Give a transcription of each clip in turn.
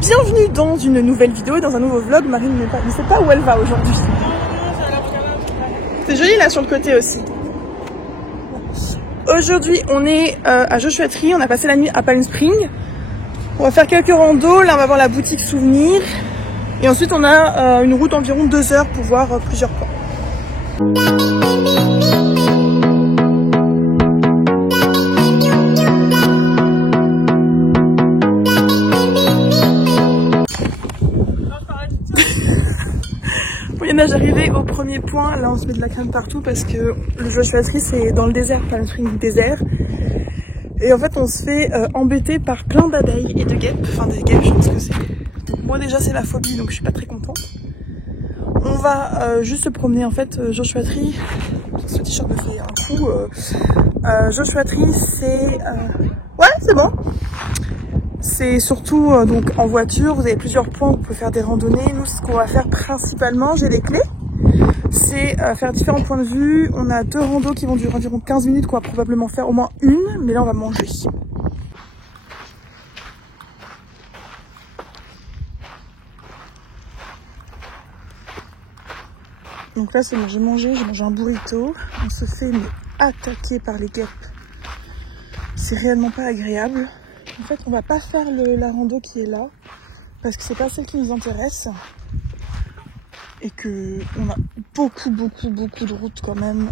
Bienvenue dans une nouvelle vidéo, dans un nouveau vlog. Marine ne sait pas où elle va aujourd'hui. C'est joli là sur le côté aussi. Aujourd'hui on est à Joshua Tree, on a passé la nuit à Palm Springs. On va faire quelques randos, là on va voir la boutique souvenir. Et ensuite on a une route d'environ 2 heures pour voir plusieurs points. J'arrivais au premier point, là on se met de la crème partout parce que le Joshua Tree c'est dans le désert, Palm Springs désert. Et en fait on se fait embêter par plein d'abeilles et de guêpes, enfin des guêpes je pense que c'est... Moi déjà c'est la phobie donc je suis pas très contente. On va juste se promener en fait, Joshua Tree, ce t-shirt me fait un coup. Joshua Tree c'est... Ouais c'est bon. C'est surtout donc en voiture, vous avez plusieurs points où vous pouvez faire des randonnées. Nous, ce qu'on va faire principalement, j'ai les clés, c'est faire différents points de vue. On a 2 randos qui vont durer environ 15 minutes, qu'on va probablement faire au moins une, mais là on va manger. Donc là c'est bon, j'ai mangé un burrito. On se fait attaquer par les guêpes. C'est réellement pas agréable. En fait, on va pas faire la rando qui est là, parce que c'est pas celle qui nous intéresse. Et que on a beaucoup de routes quand même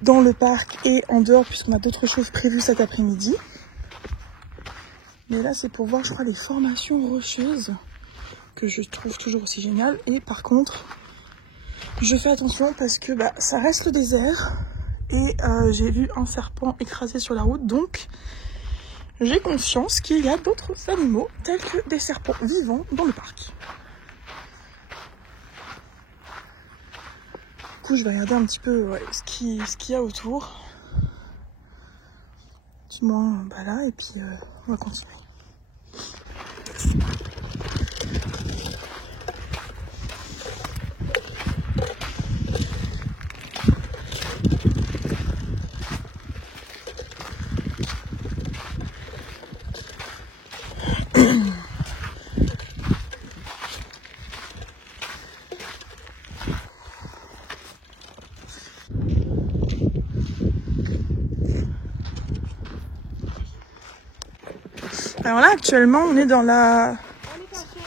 dans le parc et en dehors, puisqu'on a d'autres choses prévues cet après-midi. Mais là, c'est pour voir, je crois, les formations rocheuses, que je trouve toujours aussi géniales. Et par contre, je fais attention parce que ça reste le désert. Et j'ai vu un serpent écrasé sur la route, donc... J'ai conscience qu'il y a d'autres animaux, tels que des serpents vivants, dans le parc. Du coup, je vais regarder un petit peu ce qu'il y a autour. Du moins, là, et puis on va continuer. Alors là, actuellement, on est dans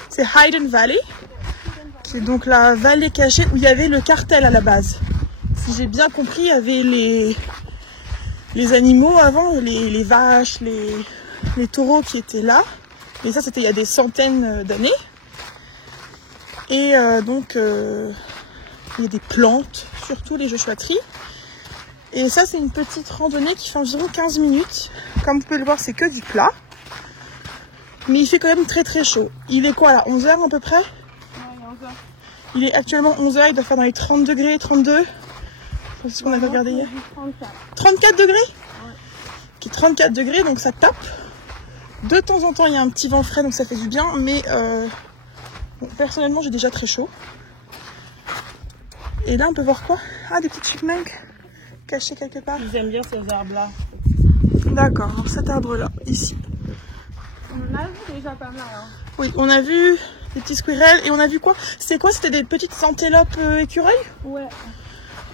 c'est Hidden Valley, qui est donc la vallée cachée où il y avait le cartel à la base. Si j'ai bien compris, il y avait les animaux avant, les vaches, les taureaux qui étaient là. Et ça, c'était il y a des centaines d'années. Et donc, il y a des plantes, surtout les Joshua Tree. Et ça, c'est une petite randonnée qui fait environ 15 minutes. Comme vous pouvez le voir, c'est que du plat. Mais il fait quand même très chaud. Il est quoi là, 11h à peu près? Ouais, il est 11h. Il est actuellement 11h, il doit faire dans les 30 degrés, 32. C'est ce qu'on avait regardé hier. 34. 34 degrés? Ouais. Qui est 34 degrés, donc ça tape. De temps en temps, il y a un petit vent frais, donc ça fait du bien. Mais bon, personnellement, j'ai déjà très chaud. Et là, on peut voir quoi? Ah, des petits chipmunks cachés quelque part. Ils aiment bien ces arbres-là. D'accord, donc cet arbre-là, ici. On a vu déjà pas mal. Hein. Oui, on a vu des petits squirrels et on a vu quoi? C'était quoi? C'était des petites antilopes écureuils? Ouais.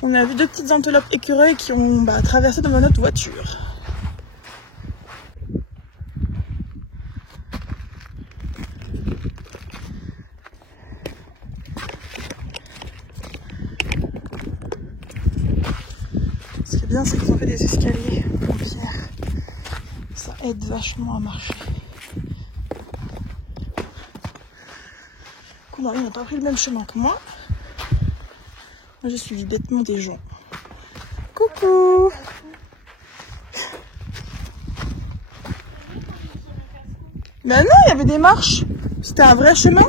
On a vu 2 petites antilopes écureuils qui ont traversé devant notre voiture. Ce qui est bien, c'est qu'ils ont fait des escaliers en pierre. Ça aide vachement à marcher. Marie n'a pas pris le même chemin que moi. Moi, j'ai suivi bêtement des gens. Coucou! Ben non, il y avait des marches. C'était un vrai chemin.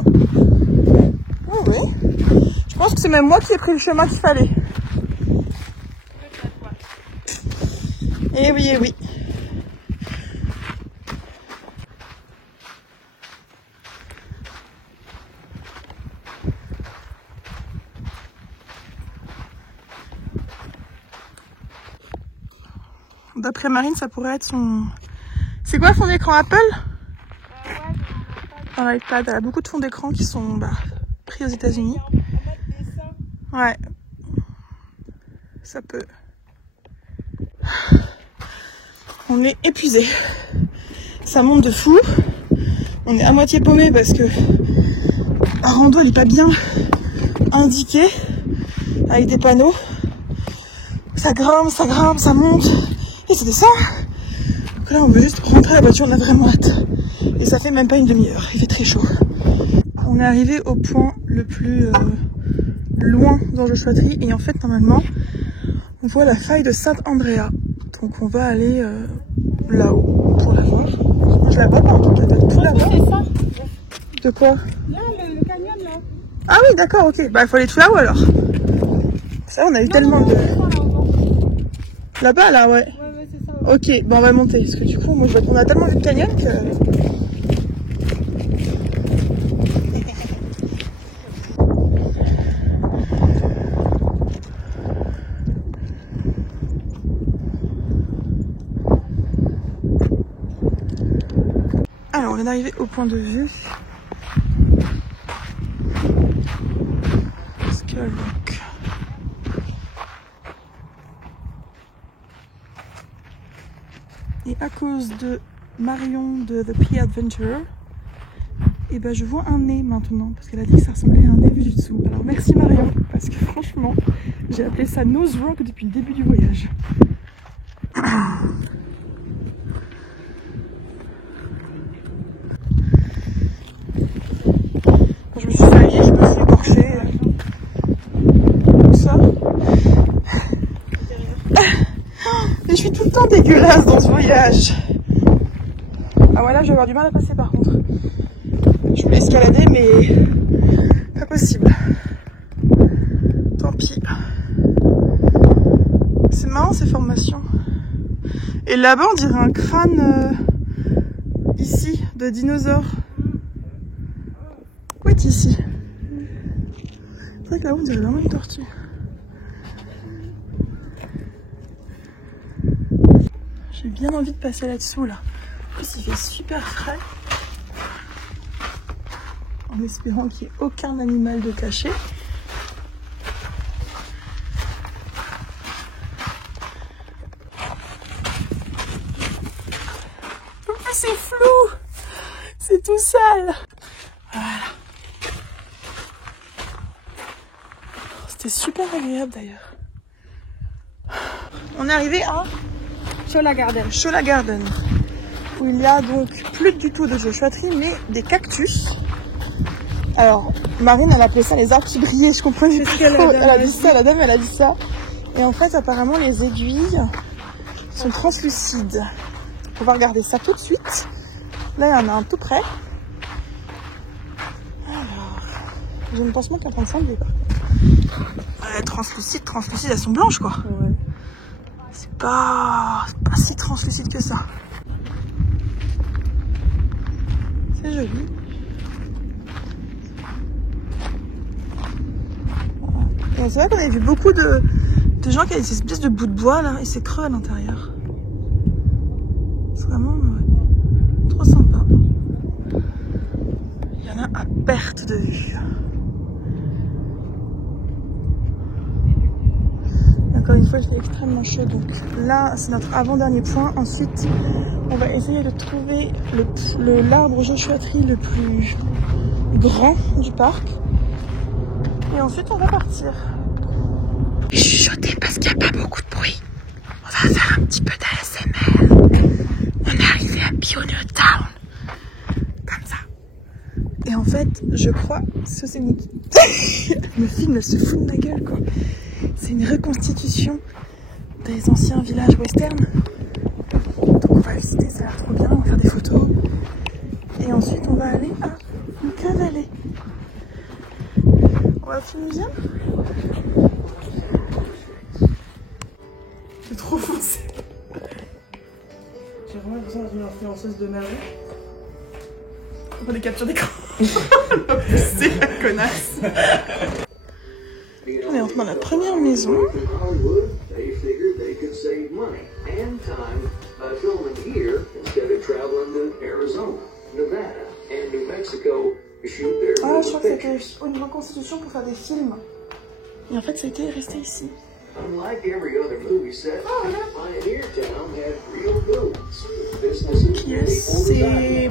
Oh oui. Je pense que c'est même moi qui ai pris le chemin qu'il fallait. Eh oui, eh oui. D'après Marine, ça pourrait être son... C'est quoi son écran Apple? dans l'iPad. Elle a beaucoup de fonds d'écran qui sont pris aux États-Unis. Ouais. Ça peut. On est épuisé. Ça monte de fou. On est à moitié paumé parce que la rando elle est pas bien indiquée avec des panneaux. Ça grimpe, ça monte et ça descend. Donc là on veut juste rentrer à la voiture, on a vraiment hâte. Et ça fait même pas une demi-heure, il fait très chaud. On est arrivé au point le plus loin dans Joshua-Tree et en fait normalement on voit la faille de Saint-Andrea. Donc on va aller là-haut pour la voir. Je la vois pas en tout cas, tout là-bas. De quoi? Là, le canyon là. Ah oui d'accord, ok. Bah il faut aller tout là-haut alors. Ça on a eu tellement de... Là-bas là, ouais. Ouais, c'est ça. Ouais. Ok, bah on va monter. Parce que du coup, moi on a tellement vu de canyon que... Alors, on vient d'arriver au point de vue. Skyrock. Et à cause de Marion de The Pea Adventure, et ben je vois un nez maintenant, parce qu'elle a dit que ça ressemblait à un nez vu du dessous. Alors merci Marion, parce que franchement, j'ai appelé ça Nose Rock depuis le début du voyage. Je me suis saillée, je me suis écorchée. Tout ça. Mais je suis tout le temps dégueulasse dans ce voyage. Ah voilà, je vais avoir du mal à passer par contre. Je voulais escalader mais pas possible. Tant pis. C'est marrant ces formations. Et là-bas on dirait un crâne ici de dinosaure. Quoi est ici? C'est vrai que là-haut on dirait vraiment une tortue. J'ai bien envie de passer là-dessous là. En plus il fait super frais. En espérant qu'il n'y ait aucun animal de cachet. En plus c'est flou. C'est tout sale. Voilà. C'était super agréable d'ailleurs. On est arrivé à Shola Garden. Shola Garden, où il y a donc plus du tout de Joshua-Tree, mais des cactus. Alors, Marine, elle appelait ça les arbres qui brillaient, je comprenais pas trop. Elle a dit ça, la dame, elle a dit ça. Et en fait, apparemment, les aiguilles sont translucides. On va regarder ça tout de suite. Là, il y en a un tout près. Alors, j'ai une pansement qui est en train de s'enlever. Translucide, elles sont blanches, quoi. Ouais. C'est pas si translucide que ça. C'est joli. Et c'est vrai qu'on avait vu beaucoup de gens qui avaient des espèces de bouts de bois là et c'est creux à l'intérieur. C'est vraiment trop sympa. Il y en a à perte de vue. Encore une fois, il fait extrêmement chaud, donc là, c'est notre avant-dernier point. Ensuite, on va essayer de trouver l'arbre Joshua-Tree le plus grand du parc. Et ensuite, on va partir. Chuchotez parce qu'il n'y a pas beaucoup de bruit. On va faire un petit peu d'ASMR. On est arrivé à Pioneer Town. Comme ça. Et en fait, je crois que c'est une... Le film, elle se fout de ma gueule, quoi. C'est une reconstitution des anciens villages western. Donc on va visiter, ça a l'air trop bien, on va faire des photos. Et ensuite on va aller à Yucca Valley. On va au film museum. C'est trop foncé. J'ai vraiment l'impression d'être une influenceuse de merde. On prend des captures d'écran. C'est la connasse. On est enfin dans la première maison. Ah, je crois que c'était une reconstitution pour faire des films. Et en fait, ça a été resté ici. Qui est-ce? C'est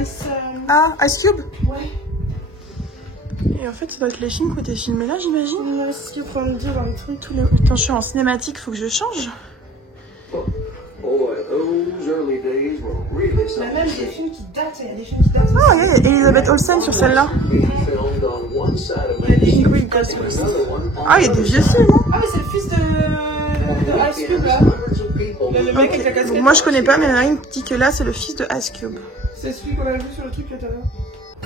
Ice. Ah, Ice Cube? Ouais. Et en fait, ça doit être les films qui ont été filmés là, j'imagine. Ouais, c'est ce qu'il faut me dire dans les trucs. Tous les... Attends, je suis en cinématique, faut que je change. Il y a même des films qui datent, il y a des films qui datent. Ah, il y a Elisabeth Olsen sur celle-là. Il y a des films qui datent aussi. Ah, il y a des vieux films, hein. Ah, mais c'est le fils de Ice Cube là. Le mec avec la casquette. Donc, moi, je connais pas, mais Marine dit que là, c'est le fils de Ice Cube. C'est celui qu'on a vu sur le truc tout à l'heure.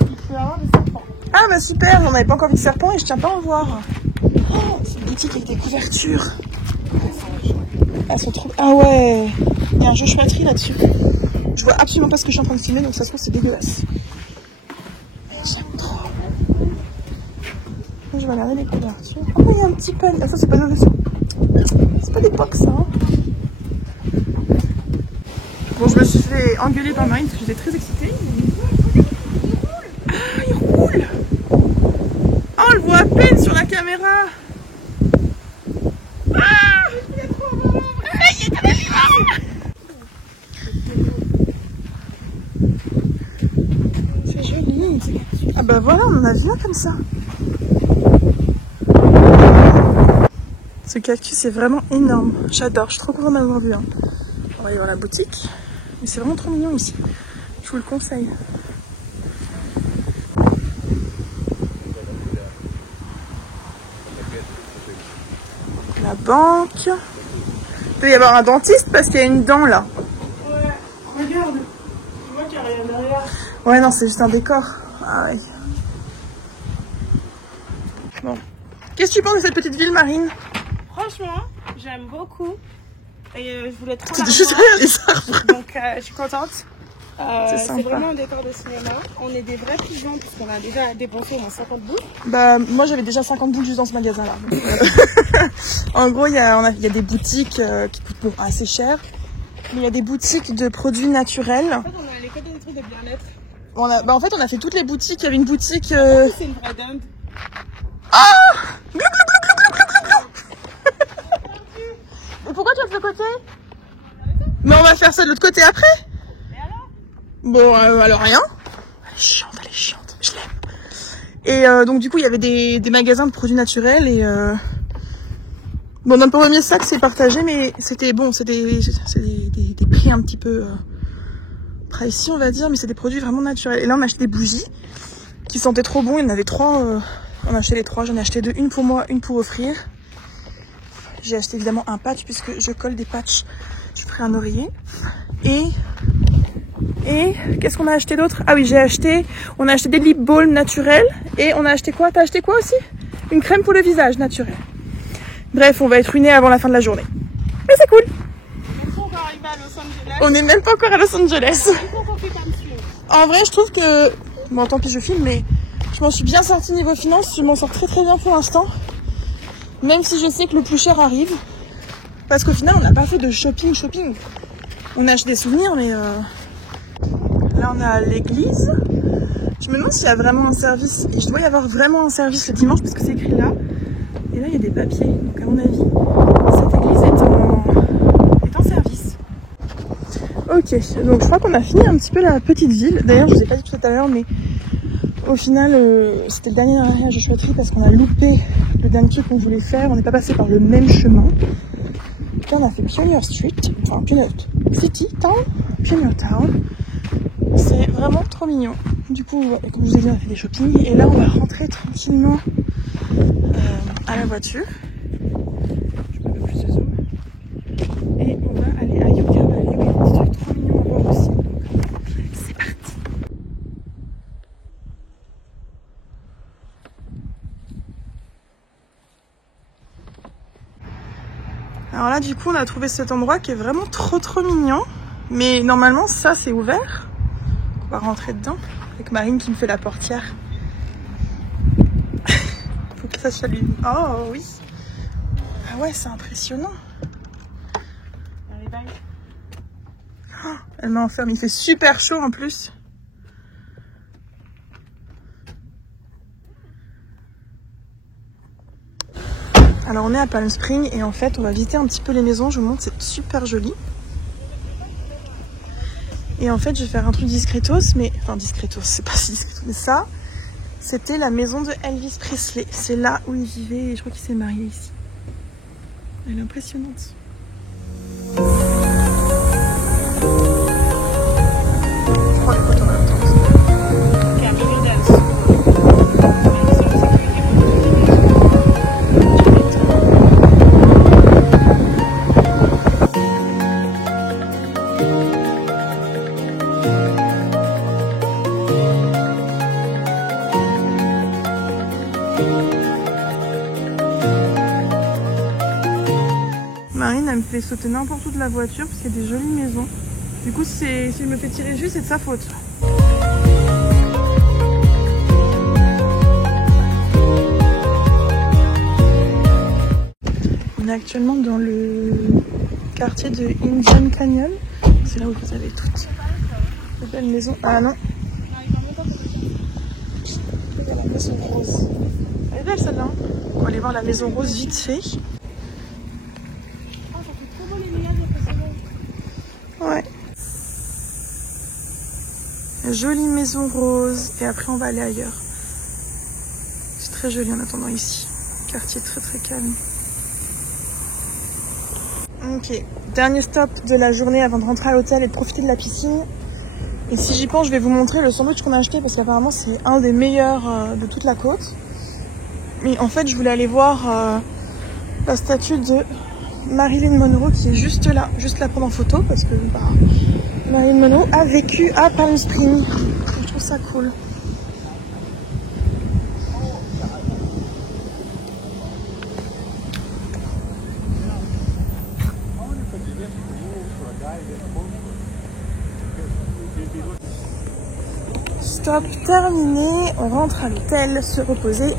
Il peut y avoir des serpents. Ah, bah super, on n'avait pas encore vu de serpent et je tiens pas à en voir. Oh, c'est une boutique avec des couvertures. Elles sont trop... Ah ouais, il y a un Joshua Tree là-dessus. Je vois absolument pas ce que je suis en train de filmer, donc ça se trouve c'est dégueulasse. J'aime trop. Je vais regarder les couvertures. Oh, il y a un petit panier. Ah, ça c'est pas de... C'est pas d'époque ça. Hein. Bon, je me suis fait engueuler par Marine parce que j'étais très excitée. Ah, il roule. Oh, on le voit à peine sur la caméra. Ah, c'est joli. Ah bah voilà, on en a vu un comme ça. Ce cactus est vraiment énorme. J'adore, je suis trop contente d'avoir vu un. On va aller voir la boutique. Mais c'est vraiment trop mignon aussi. Je vous le conseille. La banque. Il peut y avoir un dentiste parce qu'il y a une dent là. Ouais, regarde. Tu vois qu'il n'y a rien derrière. Ouais, non, c'est juste un décor. Ah ouais. Bon. Qu'est-ce que tu penses de cette petite ville, Marine? Franchement, j'aime beaucoup. Et je voulais trop C'était la juste voir. derrière les arbres. Donc je suis contente. C'est vraiment un décor de cinéma. On est des vrais pigeons puisqu'on a déjà dépensé au moins 50 bouts. Bah, moi j'avais déjà 50 boules juste dans ce magasin là. En gros, il y a des boutiques qui coûtent bon, assez cher. Mais il y a des boutiques de produits naturels. En fait, on a les codes des trucs de bien-être. En fait, on a fait toutes les boutiques. Il y avait une boutique. C'est une vraie dinde. Ah! Glou, glou, glou, glou, glou, glou, glou. Mais pourquoi tu as fait le côté? Mais on va faire ça de l'autre côté après. Et alors? Bon, alors rien. Elle est chiante, je l'aime. Et donc du coup, il y avait des magasins de produits naturels et bon, notre premier sac c'est partagé, mais c'était bon, c'est des prix un petit peu pricey, on va dire, mais c'est des produits vraiment naturels. Et là, on a acheté des bougies qui sentaient trop bon. Il y en avait 3. On a acheté les 3. J'en ai acheté 2, une pour moi, une pour offrir. J'ai acheté évidemment un patch puisque je colle des patchs. Je ferai un oreiller. Et qu'est-ce qu'on a acheté d'autre? Ah oui, on a acheté des lip balms naturels. Et on a acheté quoi? T'as acheté quoi aussi? Une crème pour le visage naturelle. Bref, on va être ruinés avant la fin de la journée. Mais c'est cool. On n'est même pas encore à Los Angeles. En vrai, je trouve que... Bon, tant pis, je filme, mais je m'en suis bien sortie niveau finance. Je m'en sors très très bien pour l'instant. Même si je sais que le plus cher arrive. Parce qu'au final, on n'a pas fait de shopping. On a acheté des souvenirs, mais... Là, on a l'église. Je me demande s'il y a vraiment un service. Et je dois y avoir vraiment un service le dimanche, parce que c'est écrit là. Et là, il y a des papiers. Donc, à mon avis, cette église est en service. Ok, donc je crois qu'on a fini un petit peu la petite ville. D'ailleurs, je vous ai pas dit tout à l'heure, mais au final, c'était le dernier arrêt à Joshua Tree parce qu'on a loupé le dernier truc qu'on voulait faire. On n'est pas passé par le même chemin. Là, on a fait Pioneer Street, enfin Pioneer City Town, Pioneer Town. C'est vraiment trop mignon. Du coup, comme je vous ai dit, on a fait des shopping. Et là, on va rentrer tranquillement à la voiture. Je mets un peu plus de zoom. Et on va aller à Yucca Valley. Il y a des petits trucs trop mignons à voir aussi. Donc, c'est parti. Alors là, du coup, on a trouvé cet endroit qui est vraiment trop mignon. Mais normalement, ça, c'est ouvert. On va rentrer dedans. Avec Marine qui me fait la portière. Faut que ça s'allume. Oh oui. Ah ouais, c'est impressionnant. Oh, elle m'enferme. Il fait super chaud en plus. Alors on est à Palm Springs et en fait on va visiter un petit peu les maisons. Je vous montre, c'est super joli. Et en fait je vais faire un truc discretos, mais... Enfin discretos, c'est pas si discretos, mais ça, c'était la maison de Elvis Presley. C'est là où il vivait et je crois qu'il s'est marié ici. Elle est impressionnante. Je prends les photos en même temps. Marine, elle me fait sauter n'importe où de la voiture parce qu'il y a des jolies maisons. Du coup, si elle me fait tirer juste, c'est de sa faute. On est actuellement dans le quartier de Indian Canyon. C'est là où vous avez toutes les belles maisons. Ah non. Regarde la maison rose. Elle est belle celle-là. On va aller voir la maison rose vite fait. Ouais. Jolie maison rose. Et après on va aller ailleurs. C'est très joli en attendant ici. Quartier très très calme. Ok. Dernier stop de la journée avant de rentrer à l'hôtel et de profiter de la piscine. Et si j'y pense, je vais vous montrer le sandwich qu'on a acheté parce qu'apparemment c'est un des meilleurs de toute la côte. Mais en fait je voulais aller voir la statue de Marilyn Monroe qui est juste là prendre en photo parce que Marilyn Monroe a vécu à Palm Springs. Je trouve ça cool. Stop terminé, on rentre à l'hôtel, se reposer,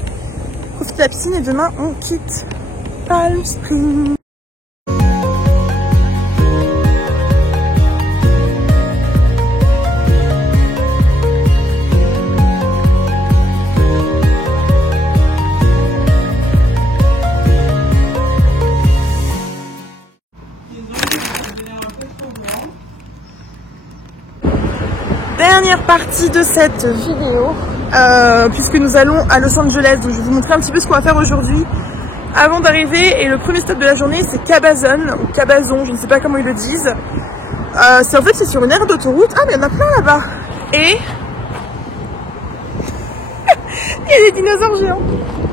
profiter de la piscine et demain on quitte Palm Springs. Dernière partie de cette vidéo, puisque nous allons à Los Angeles, donc je vais vous montrer un petit peu ce qu'on va faire aujourd'hui avant d'arriver. Et le premier stop de la journée c'est Cabazon, ou Cabazon, je ne sais pas comment ils le disent. En fait c'est sur une aire d'autoroute. Ah mais il y en a plein là-bas. Et il y a des dinosaures géants.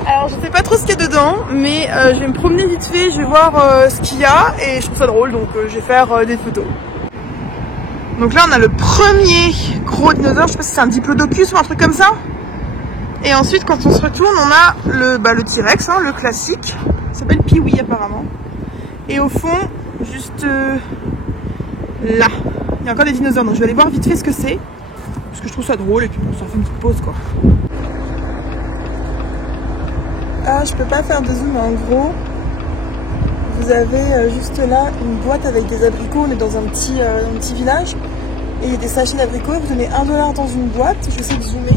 Alors je sais pas trop ce qu'il y a dedans, mais je vais me promener vite fait, je vais voir ce qu'il y a et je trouve ça drôle, donc je vais faire des photos. Donc là on a le premier gros dinosaure, je sais pas si c'est un diplodocus ou un truc comme ça. Et ensuite quand on se retourne on a le T-Rex, hein, le classique. Il s'appelle Pee-wee apparemment. Et au fond, juste là, il y a encore des dinosaures. Donc je vais aller voir vite fait ce que c'est. Parce que je trouve ça drôle et puis on s'en fait une petite pause quoi. Ah je peux pas faire de zoom, en gros. Vous avez juste là une boîte avec des abricots, on est dans un petit village et il y a des sachets d'abricots, vous donnez $1 dans une boîte, je vais essayer de zoomer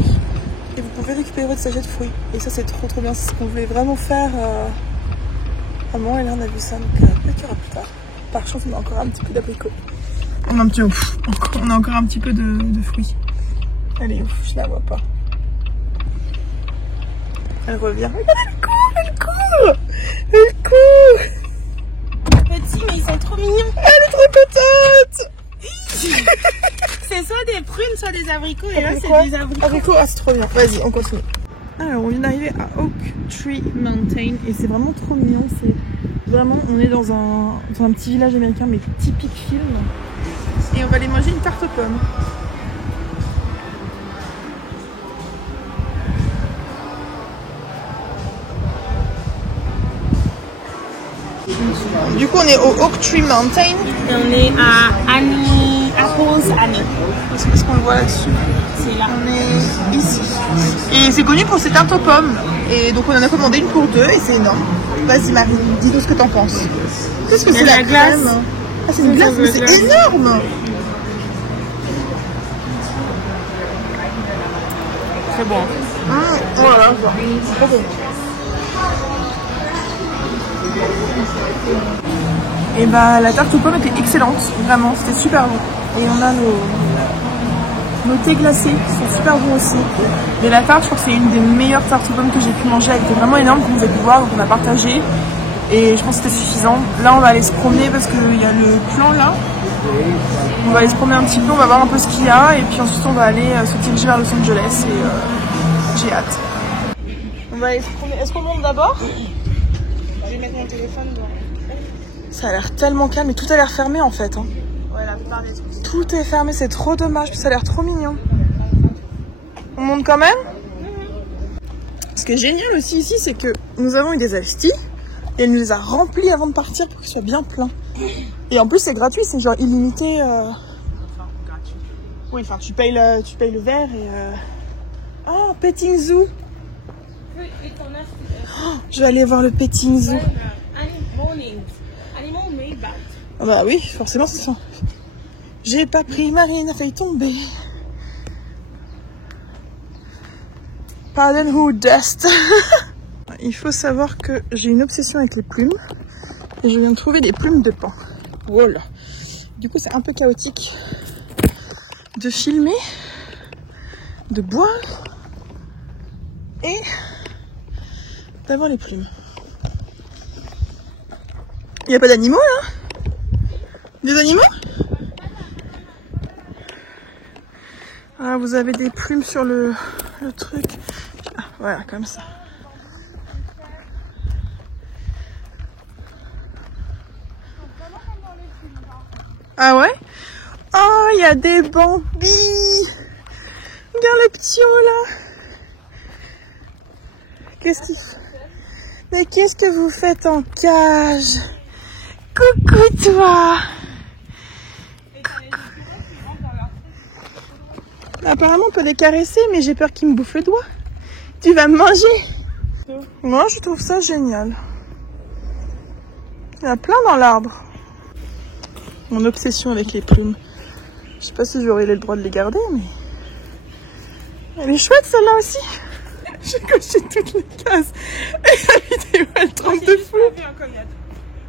et vous pouvez récupérer votre sachet de fruits et ça c'est trop bien, c'est ce qu'on voulait vraiment faire à un moment et là on a vu ça, donc peut-être qu'il y aura plus tard. Par chance on a encore un petit peu d'abricots, on a encore un petit peu de fruits. Elle est ouf, je la vois pas, elle revient, elle court. Petit, mais ils sont trop mignons. Elle est trop contente. C'est soit des prunes, soit des abricots. Et là, c'est des abricots. Abricots, ah, c'est trop bien. Vas-y, on continue. Alors, on vient d'arriver à Oak Tree Mountain et c'est vraiment trop mignon. C'est vraiment, on est dans un petit village américain, mais typique film. Et on va aller manger une tarte aux pommes. Du coup, on est au Oak Tree Mountain. Et on est à Annie, Apples Annie. Est-ce qu'on le voit là-dessus? C'est là. On est ici. Et c'est connu pour ses tartes aux pommes. Et donc on en a commandé une pour deux et c'est énorme. Vas-y Marine, dis-nous ce que t'en penses. Qu'est-ce que c'est la glace? Ah c'est une glace, mais c'est énorme. C'est bon. Oh là là, c'est trop bon. Et bah la tarte aux pommes était excellente, vraiment, c'était super bon. Et on a nos thés glacés qui sont super bons aussi. Mais la tarte, je crois que c'est une des meilleures tartes aux pommes que j'ai pu manger. Elle était vraiment énorme, comme vous avez pu voir, donc on a partagé. Et je pense que c'était suffisant. Là on va aller se promener parce qu'il y a le plan là. On va aller se promener un petit peu, on va voir un peu ce qu'il y a. Et puis ensuite on va aller se diriger vers Los Angeles et j'ai hâte. On va aller se promener. Est-ce qu'on monte d'abord? Je vais mettre mon téléphone. Ça a l'air tellement calme et tout a l'air fermé en fait. Hein. Ouais, la plupart des trucs. Tout est fermé, c'est trop dommage, ça a l'air trop mignon. On monte quand même? Ce qui est génial aussi ici, c'est que nous avons eu des investis et elle nous les a remplis avant de partir pour qu'ils soient bien pleins. Et en plus c'est gratuit, c'est genre illimité. Enfin, gratuit. Oui, enfin tu payes le verre et... Oh, petting zoo. Oh, je vais aller voir le petting zoo. Ah bah oui, forcément c'est ça. J'ai pas pris, Marine a failli tomber. Pardon who dust. Il faut savoir que j'ai une obsession avec les plumes. Et je viens de trouver des plumes de paon. Voilà. Du coup c'est un peu chaotique de filmer, de boire et d'avoir les plumes. Il n'y a pas d'animaux là? Des animaux? Ah, vous avez des plumes sur le truc. Ah, voilà, comme ça. Ah ouais? Oh, il y a des bambis! Regarde le petit haut là! Mais qu'est-ce que vous faites en cage? Coucou toi! Apparemment on peut les caresser, mais j'ai peur qu'ils me bouffent le doigt. Tu vas me manger? Moi je trouve ça génial. Il y en a plein dans l'arbre. Mon obsession avec les plumes. Je sais pas si j'aurais le droit de les garder, mais... Elle est chouette celle-là aussi. J'ai coché toutes les cases. Et la vidéo elle trempe de fou.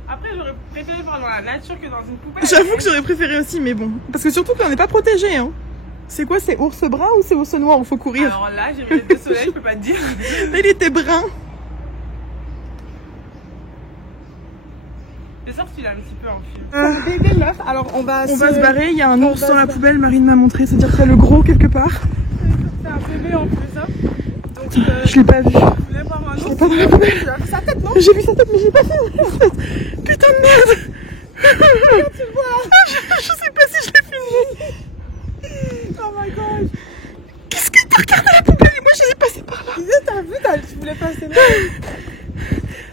Après j'aurais préféré voir dans la nature que dans une poubelle. J'avoue que j'aurais préféré aussi, mais bon. Parce que surtout qu'on n'est pas protégé, hein. C'est quoi, c'est ours brun ou c'est ours noir? Il faut courir. Alors là, j'ai mis le soleil, je peux pas te dire. Il était brun. J'espère que tu l'as un petit peu en film. Bébé meuf, alors on va se barrer, il y a un ours dans la poubelle, Marine m'a montré, c'est-à-dire qu'il y a le gros quelque part. C'est un bébé en plus, hein. Donc, je l'ai pas vu. Je voulais voir un ours. Je l'ai pas dans la poubelle. Tu as vu sa tête, non? J'ai vu sa tête, mais j'ai pas vu sa tête. Putain de merde. Regarde, tu le vois. Je sais pas si je l'ai filmé. Oh my god. Qu'est-ce que t'as regardé la poubelle? Moi j'ai passé par là. T'as vu, tu voulais passer là.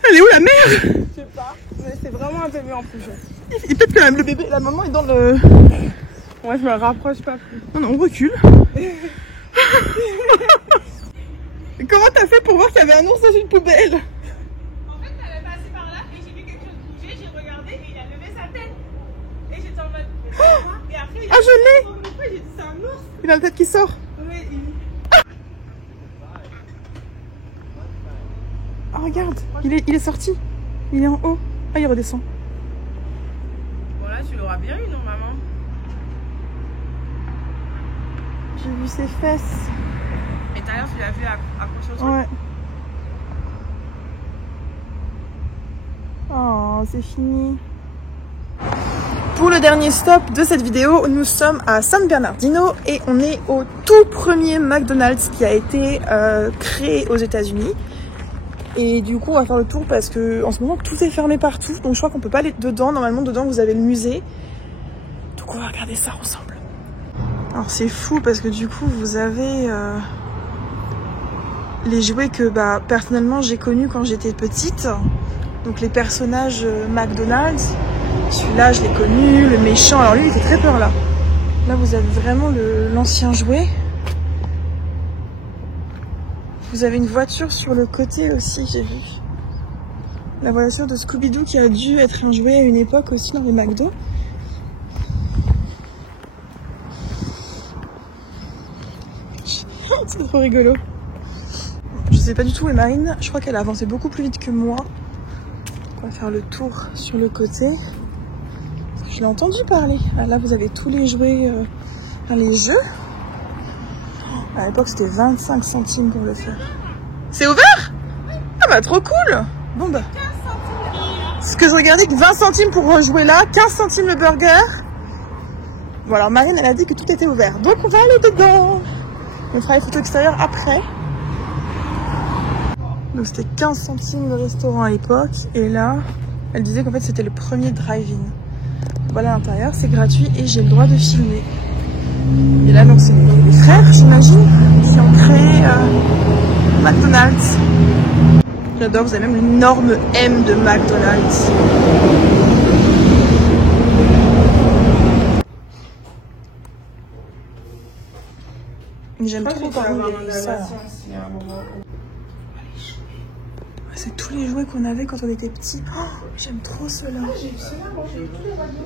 Elle est où la mère? Je sais pas, mais c'est vraiment un bébé en plus. Et peut-être que le bébé, la maman est dans le... Moi je me rapproche pas plus. Non, non, on recule. Comment t'as fait pour voir qu'il y avait un ours dans une poubelle? En fait, elle est passée par là et j'ai vu quelque chose bouger, j'ai regardé et il a levé sa tête. Et j'étais en mode... Et après, il a... Ah, je l'ai! J'ai dit, c'est un ours. Il a la tête qui sort. Oui, Ah, regarde, il est sorti. Il est en haut. Ah, il redescend. Bon là, tu l'auras bien eu, non, maman? J'ai vu ses fesses. Et tout à l'heure, tu l'as vu accroché au truc? Ouais. Oh, c'est fini. Pour le dernier stop de cette vidéo, nous sommes à San Bernardino et on est au tout premier McDonald's qui a été créé aux États-Unis. Et du coup, on va faire le tour parce que en ce moment tout est fermé partout, donc je crois qu'on peut pas aller dedans. Normalement, dedans vous avez le musée. Donc on va regarder ça ensemble. Alors c'est fou parce que du coup vous avez les jouets que personnellement j'ai connus quand j'étais petite. Donc les personnages McDonald's. Celui-là je l'ai connu, le méchant. Alors lui il fait très peur là. Là vous avez vraiment l'ancien jouet. Vous avez une voiture sur le côté aussi, j'ai vu. La voiture de Scooby-Doo qui a dû être un jouet à une époque aussi dans le McDo. C'est trop rigolo. Je sais pas du tout où est Marine. Je crois qu'elle a avancé beaucoup plus vite que moi. On va faire le tour sur le côté. Je l'ai entendu parler. Ah, là, vous avez tous les jouets, les jeux. À l'époque, c'était 25 centimes pour le faire. C'est ouvert? Ah bah, trop cool! Bon bah. Ce que je regardais, que 20 centimes pour jouer là, 15 centimes le burger. Bon, alors Marianne, elle a dit que tout était ouvert. Donc, on va aller dedans. On fera les photos extérieures après. Donc, c'était 15 centimes le restaurant à l'époque. Et là, elle disait qu'en fait, c'était le premier drive-in. Voilà l'intérieur, c'est gratuit et j'ai le droit de filmer. Et là, donc, c'est les frères, j'imagine, qui ont créé McDonald's. J'adore, vous avez même l'énorme M de McDonald's. J'aime trop ça. C'est tous les jouets qu'on avait quand on était petits. Oh, j'aime trop ceux-là. J'ai eu ceux-là, moi j'ai eu tous les radios.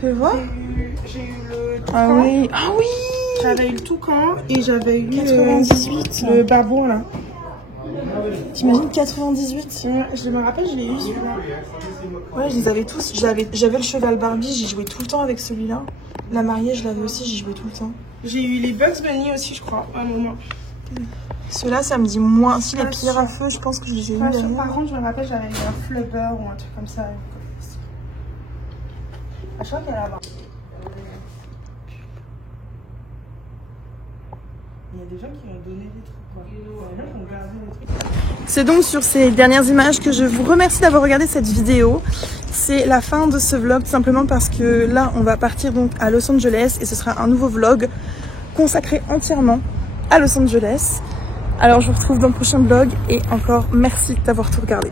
Fais voir. J'ai eu le toucan. Ah oui. Ah oui. J'avais eu le toucan et j'avais eu 98. le babon là. T'imagines 98? Je me rappelle, je l'ai eu celui-là. Ouais, je les avais tous. J'avais le cheval Barbie, j'y jouais tout le temps avec celui-là. La mariée, je l'avais aussi, j'y jouais tout le temps. J'ai eu les Bugs Bunny aussi, je crois, à un moment. Ceux-là, ça me dit moins. Si les pierres à feu, je pense que je les ai eu derrière. Par contre, je me rappelle, j'avais eu un flubber ou un truc comme ça. Je crois qu'elle a là-bas. Il y a des gens qui ont donné des trucs, quoi. Il y a des gens qui ont gardé des trucs. C'est donc sur ces dernières images que je vous remercie d'avoir regardé cette vidéo. C'est la fin de ce vlog, simplement parce que là, on va partir donc à Los Angeles et ce sera un nouveau vlog consacré entièrement à Los Angeles. Alors, je vous retrouve dans le prochain vlog et encore merci d'avoir tout regardé.